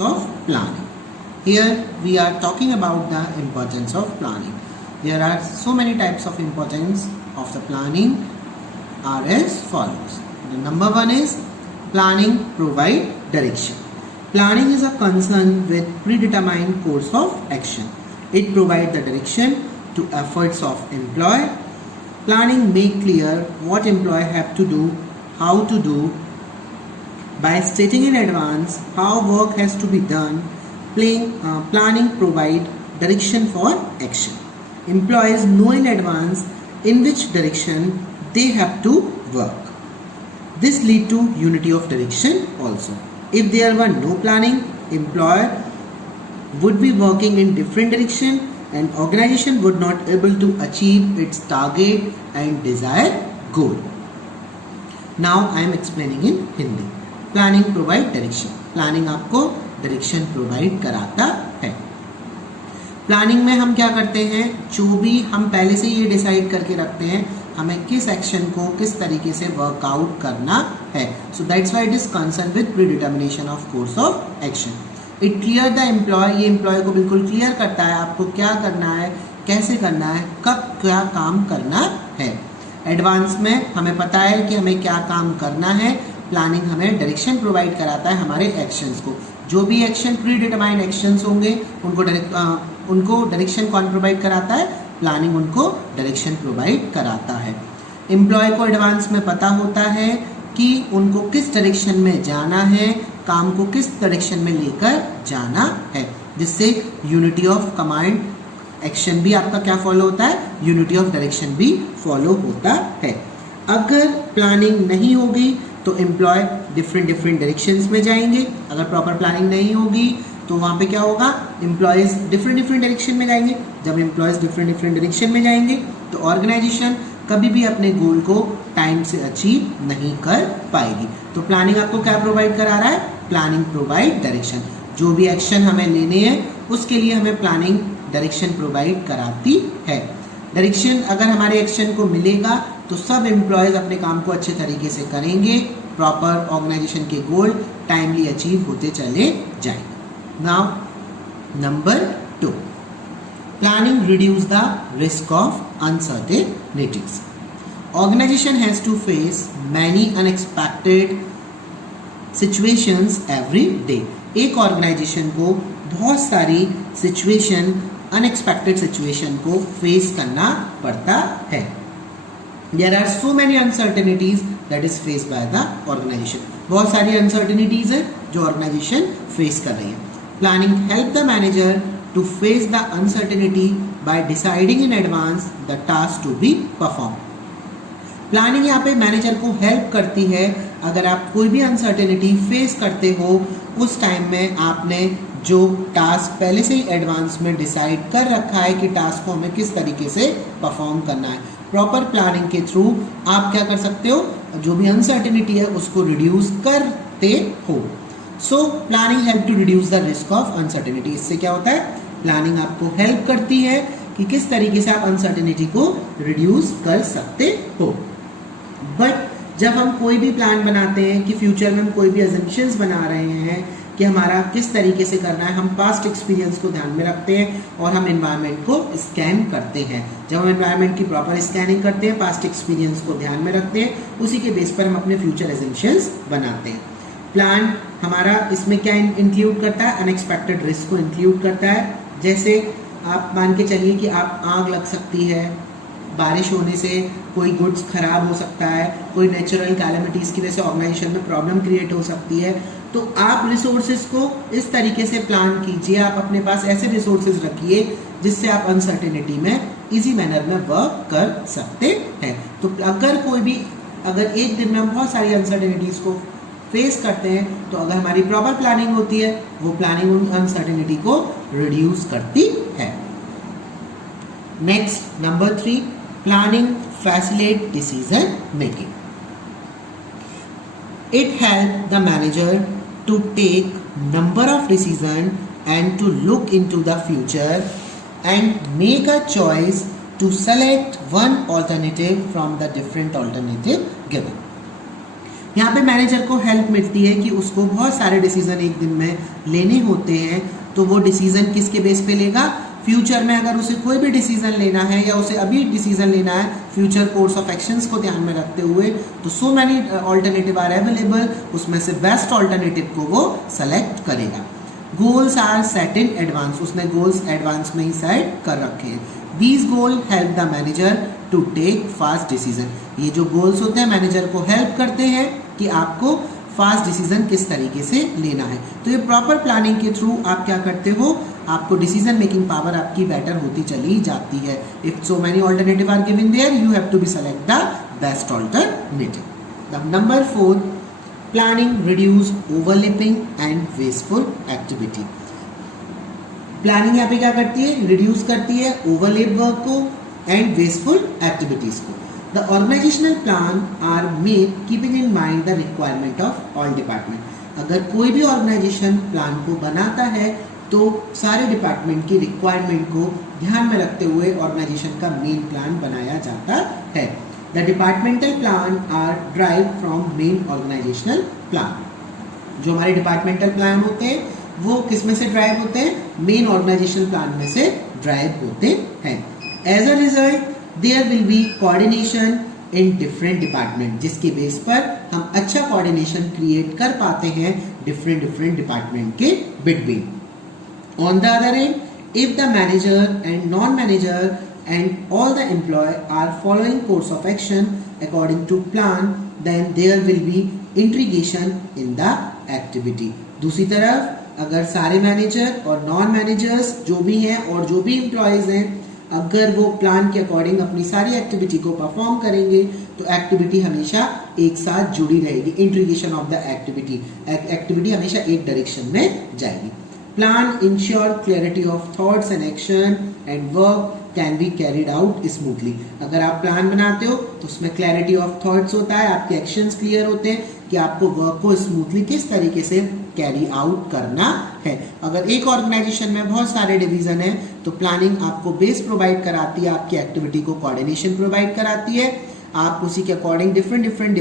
of planning. Here we are talking about the importance of planning. There are so many types of importance of the planning are as follows. The number one is planning provide direction. Planning is a concern with predetermined course of action. It provides the direction to efforts of employee. Planning make clear what employee have to do, how to do, by stating in advance how work has to be done. Planning provide direction for action. Employees know in advance in which direction they have to work. This lead to unity of direction also. If there were no planning, employer would be working in different direction and organization would not able to achieve its target and desired goal. Now I am explaining in Hindi. Planning provide direction. Planning आपको direction provide कराता है. Planning में हम क्या करते हैं, जो भी हम पहले से ये डिसाइड करके रखते हैं हमें किस एक्शन को किस तरीके से वर्कआउट करना है. So that's why it is concern with predetermination of course of action. It clear the employee, ये एम्प्लॉय को बिल्कुल क्लियर करता है आपको क्या करना है, कैसे करना है, कब क्या काम करना है. एडवांस में हमें पता है कि हमें क्या काम करना है. प्लानिंग हमें डायरेक्शन प्रोवाइड कराता है हमारे एक्शंस को. जो भी एक्शन प्री डिटरमाइंड एक्शंस होंगे उनको डायरेक्शन कौन प्रोवाइड कराता है, प्लानिंग उनको डायरेक्शन प्रोवाइड कराता है. एम्प्लॉय को एडवांस में पता होता है कि उनको किस डायरेक्शन में जाना है, काम को किस डायरेक्शन में लेकर जाना है, जिससे यूनिटी ऑफ कमांड एक्शन भी आपका क्या फॉलो होता है, यूनिटी ऑफ डायरेक्शन भी फॉलो होता है. अगर प्लानिंग नहीं होगी तो एम्प्लॉय डिफरेंट डायरेक्शंस में जाएंगे. अगर प्रॉपर प्लानिंग नहीं होगी तो वहाँ पे क्या होगा, एम्प्लॉयज़ डिफरेंट डायरेक्शन में जाएंगे. जब एम्प्लॉयज़ डिफरेंट डायरेक्शन में जाएंगे तो ऑर्गेनाइजेशन कभी भी अपने गोल को टाइम से अचीव नहीं कर पाएगी. तो प्लानिंग आपको क्या प्रोवाइड करा रहा है, प्लानिंग प्रोवाइड डायरेक्शन. जो भी एक्शन हमें लेने हैं उसके लिए हमें प्लानिंग डायरेक्शन प्रोवाइड कराती है. डायरेक्शन अगर हमारे एक्शन को मिलेगा तो सब एम्प्लॉयज़ अपने काम को अच्छे तरीके से करेंगे, प्रॉपर ऑर्गेनाइजेशन के गोल टाइमली अचीव होते चले जाएंगे. Now number 2, planning reduce the risk of uncertainties. Organisation has to face many unexpected situations every day. एक ऑर्गेनाइजेशन को बहुत सारी सिचुएशन, अनएक्सपेक्टेड सिचुएशन को फेस करना पड़ता है. There are so many uncertainties that is faced by the organization. बहुत सारी uncertainties है जो organization face कर रही है. Planning help the manager to face the uncertainty by deciding in advance the task to be performed. Planning यहाँ पे manager को हेल्प करती है. अगर आप कोई भी अनसर्टेनिटी फेस करते हो उस टाइम में आपने जो टास्क पहले से ही एडवांस में डिसाइड कर रखा है कि टास्क को हमें किस तरीके से परफॉर्म करना है, प्रॉपर प्लानिंग के थ्रू आप क्या कर सकते हो, जो भी अनसर्टेनिटी है उसको रिड्यूस करते हो. So planning help to reduce the risk of uncertainty. इससे क्या होता है, प्लानिंग आपको हेल्प करती है कि किस तरीके से आप अनसर्टेनिटी को रिड्यूस कर सकते हो. बट जब हम कोई भी प्लान बनाते हैं कि फ्यूचर में हम कोई भी अजम्पशंस बना रहे हैं कि हमारा किस तरीके से करना है, हम पास्ट एक्सपीरियंस को ध्यान में रखते हैं और हम एनवायरनमेंट को स्कैन करते हैं. जब हम एनवायरनमेंट की प्रॉपर स्कैनिंग करते हैं, पास्ट एक्सपीरियंस को ध्यान में रखते हैं, उसी के बेस पर हम अपने फ्यूचर एजम्पशंस बनाते हैं. प्लान हमारा इसमें क्या इंक्लूड करता है, अनएक्सपेक्टेड रिस्क को इंक्लूड करता है. जैसे आप मान के चलिए कि आप आग लग सकती है, बारिश होने से कोई गुड्स खराब हो सकता है, कोई नेचुरल कैलेमिटीज़ की वजह से ऑर्गेनाइजेशन में प्रॉब्लम क्रिएट हो सकती है. तो आप रिसोर्सेज को इस तरीके से प्लान कीजिए, आप अपने पास ऐसे रिसोर्सेज रखिए जिससे आप अनसर्टेनिटी में इजी मैनर में वर्क कर सकते हैं. तो अगर एक दिन में हम बहुत सारी अनसर्टेनिटीज़ को फेस करते हैं तो अगर हमारी प्रॉपर प्लानिंग होती है वो प्लानिंग उन अनसर्टेनिटी को रिड्यूस करती है. Next number 3, planning facilitate decision making. It helps the manager to take number of decision and to look into the future and make a choice to select one alternative from the different alternative given. यहाँ पे manager को help मिलती है कि उसको बहुत सारे decision एक दिन में लेने होते हैं, तो वो डिसीजन किसके बेस पे लेगा, फ्यूचर में अगर उसे कोई भी डिसीजन लेना है या उसे अभी डिसीजन लेना है फ्यूचर कोर्स ऑफ एक्शंस को ध्यान में रखते हुए, तो so many alternative are available, उसमें से बेस्ट ऑल्टरनेटिव को वो सेलेक्ट करेगा। Goals are set in advance, उसने गोल्स एडवांस में ही सेट कर रखे हैं। These goal help the manager to take fast decision, ये जो गोल्स होते हैं मैनेजर को हेल्प करते हैं कि आपको फास्ट डिसीजन किस तरीके से लेना है। तो ये प्रॉपर प्लानिंग के थ्रू आप क्या करते हो, आपको डिसीजन मेकिंग पावर आपकी बेटर होती चली जाती है। If so many alternative are given there, you have to be select the best alternative. Number 4, planning reduce overlapping and wasteful activity. Planning यहाँ पे क्या करती है, रिड्यूस करती है ओवरलैप वर्क को एंड वेस्टफुल एक्टिविटीज को। The organizational plan are made keeping in mind the requirement of all department. अगर कोई भी ऑर्गेनाइजेशन प्लान को बनाता है तो सारे डिपार्टमेंट की रिक्वायरमेंट को ध्यान में रखते हुए ऑर्गेनाइजेशन का मेन प्लान बनाया जाता है। The departmental plan are drive from main organisational plan. जो हमारे डिपार्टमेंटल प्लान होते हैं वो किस में से ड्राइव होते हैं, मेन ऑर्गेनाइजेशन प्लान में से ड्राइव होते हैं। As a result there will be coordination in different department, जिसके बेस पर हम अच्छा कोऑर्डिनेशन क्रिएट कर पाते हैं डिफरेंट डिपार्टमेंट के between. On the other end, if the manager and non manager and all the employ are following course of action according to plan, then there will be integration in the activity. दूसरी तरफ अगर सारे manager और non managers जो भी हैं और जो भी एम्प्लॉयज हैं अगर वो प्लान के अकॉर्डिंग अपनी सारी एक्टिविटी को परफॉर्म करेंगे तो एक्टिविटी हमेशा एक साथ जुड़ी रहेगी। इंटीग्रेशन ऑफ द एक्टिविटी हमेशा एक डायरेक्शन में जाएगी। Plan ensure clarity of thoughts and action and work can be carried out smoothly. अगर आप प्लान बनाते हो तो उसमें क्लैरिटी ऑफ थॉट्स होता है, आपके एक्शंस क्लियर होते हैं कि आपको वर्क को स्मूथली किस तरीके से कैरी आउट करना है। अगर एक ऑर्गेनाइजेशन में बहुत सारे डिवीजन है तो प्लानिंग आपको बेस प्रोवाइड कराती है, आपकी एक्टिविटी को कोऑर्डिनेशन प्रोवाइड कराती है। आप उसी के अकॉर्डिंग डिफरेंट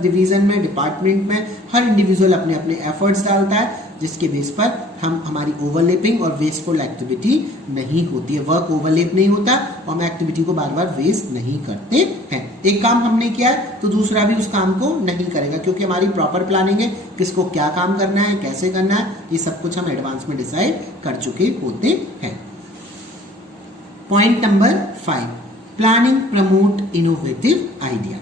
डिवीजन में डिपार्टमेंट में हर इंडिविजुअल अपने अपने एफर्ट्स डालता है, जिसके बेस पर हम हमारी ओवरलैपिंग और वेस्टफुल एक्टिविटी नहीं होती है, वर्क ओवरलैप नहीं होता और हम एक्टिविटी को बार बार वेस्ट नहीं करते हैं। एक काम हमने किया है तो दूसरा भी उस काम को नहीं करेगा, क्योंकि हमारी प्रॉपर प्लानिंग है, किसको क्या काम करना है, कैसे करना है, ये सब कुछ हम एडवांस में डिसाइड कर चुके होते हैं। Point number 5, planning promote innovative idea.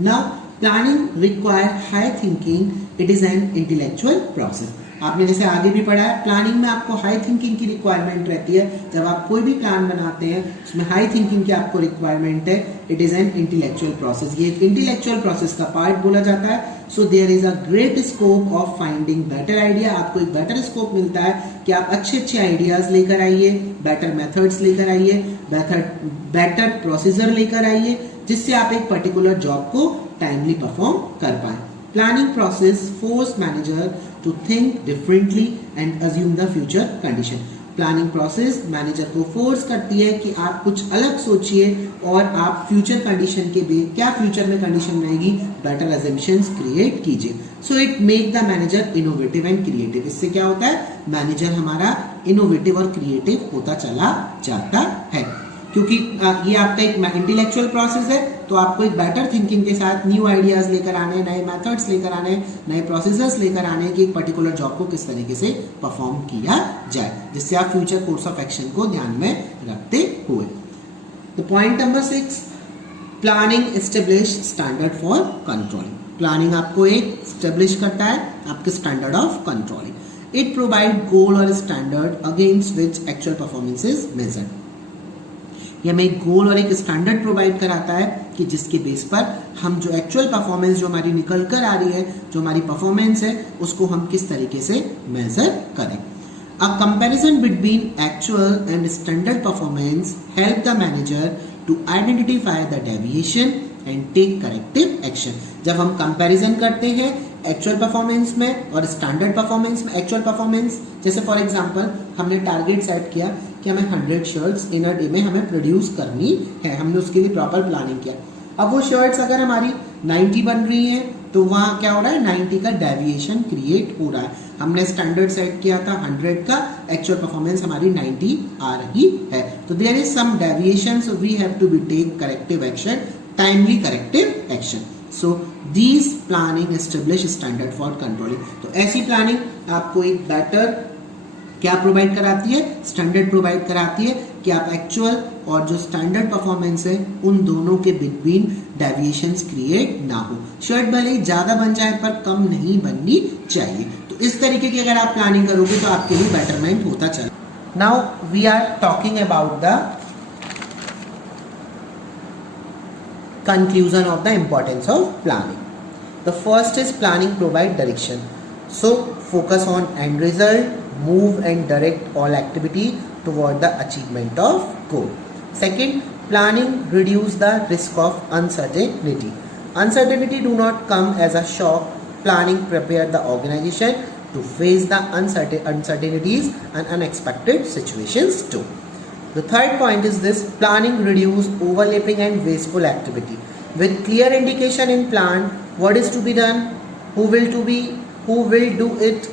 Now planning require high thinking, it is an intellectual process. आपने जैसे आगे भी पढ़ा है, प्लानिंग में आपको हाई थिंकिंग की रिक्वायरमेंट रहती है। जब आप कोई भी प्लान बनाते हैं उसमें हाई थिंकिंग की आपको रिक्वायरमेंट है। It is an intellectual process, ये एक इंटेलेक्चुअल प्रोसेस का पार्ट बोला जाता है। So there is a great scope of finding better idea. आपको एक बेटर स्कोप मिलता है कि आप अच्छे आइडियाज लेकर आइए, बेटर मेथड्स लेकर आइए, बेटर प्रोसीजर लेकर आइए, जिससे आप एक पर्टिकुलर जॉब को टाइमली परफॉर्म कर पाए। Planning process force manager to think differently and assume the future condition. Planning process manager को फोर्स करती है कि आप कुछ अलग सोचिए और आप फ्यूचर कंडीशन के क्या फ्यूचर में कंडीशन रहेगी, बेटर अजम्पशंस क्रिएट कीजिए। So it make the manager innovative and creative. इससे क्या होता है, मैनेजर हमारा इनोवेटिव और क्रिएटिव होता चला जाता है, क्योंकि ये आपका एक इंटेलेक्चुअल प्रोसेस है। तो आपको एक बेटर थिंकिंग के साथ न्यू आइडियाज लेकर आने, नए मेथड्स लेकर आने, नए प्रोसेसर्स लेकर आने कि एक पर्टिकुलर जॉब को किस तरीके से परफॉर्म किया जाए, जिससे आप फ्यूचर कोर्स ऑफ एक्शन को ध्यान में रखते हुए। तो point number 6, planning establish standard for controlling. Planning आपको एक एस्टेब्लिश करता है आपके standard of controlling. It provide goal और standard against which actual performance is measured. ये हमें एक गोल और एक स्टैंडर्ड प्रोवाइड कराता है कि जिसके बेस पर हम जो एक्चुअल परफॉर्मेंस जो हमारी निकल कर आ रही है, जो हमारी परफॉर्मेंस है, उसको हम किस तरीके से मेजर करें। A comparison between actual and standard performance help the manager to identify the deviation and take corrective action. जब हम कंपैरिजन करते हैं एक्चुअल परफॉर्मेंस में और स्टैंडर्ड परफॉर्मेंस में, एक्चुअल परफॉर्मेंस जैसे फॉर एग्जांपल हमने टारगेट सेट किया कि हमें 100 शर्ट्स इन अ डे में हमें प्रोड्यूस करनी है, हमने उसके लिए प्रॉपर प्लानिंग किया। अब वो शर्ट्स अगर हमारी 90 बन रही है तो वहाँ क्या हो रहा है 90 का डेविएशन क्रिएट हो रहा है। हमने स्टैंडर्ड सेट किया था 100 का, एक्चुअल परफॉर्मेंस हमारी 90 आ रही है। तो there is some deviation, so we have to be take corrective action, timely corrective action. So these planning establish standard for controlling. तो ऐसी प्लानिंग आपको एक बेटर क्या प्रोवाइड कराती है, स्टैंडर्ड प्रोवाइड कराती है कि आप एक्चुअल और जो स्टैंडर्ड परफॉर्मेंस है उन दोनों के बिटवीन डेविएशंस क्रिएट ना हो। शर्ट भले ही ज्यादा बन जाए पर कम नहीं बननी चाहिए। तो इस तरीके की अगर आप प्लानिंग करोगे तो आपके लिए बेटरमेंट होता चले। Now we are talking about the conclusion of the importance of planning. The first is planning provide direction. So focus on end result, move and direct all activity toward the achievement of goal. Second, planning reduce the risk of uncertainty. Uncertainty do not come as a shock. Planning prepare the organization to face the uncertainties and unexpected situations too. The third point is this: planning reduce overlapping and wasteful activity. With clear indication in plan what is to be done, who will do it,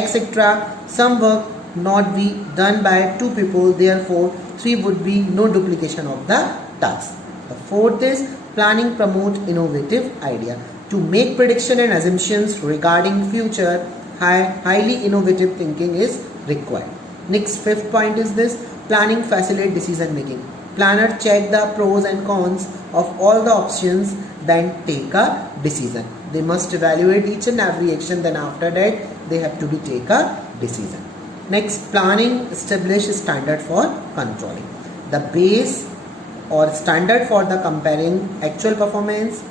etc. Some work not be done by two people, therefore three would be no duplication of the task. The fourth is planning promote innovative idea. To make prediction and assumptions regarding future, highly innovative thinking is required. Next, fifth point is this: planning facilitate decision making. Planner check the pros and cons of all the options, then take a decision. They must evaluate each and every action, then after that they have to be take a decision. Next, planning establish standard for controlling. The base or standard for the comparing actual performance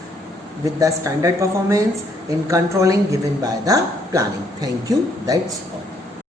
with the standard performance in controlling given by the planning. Thank you. That's all.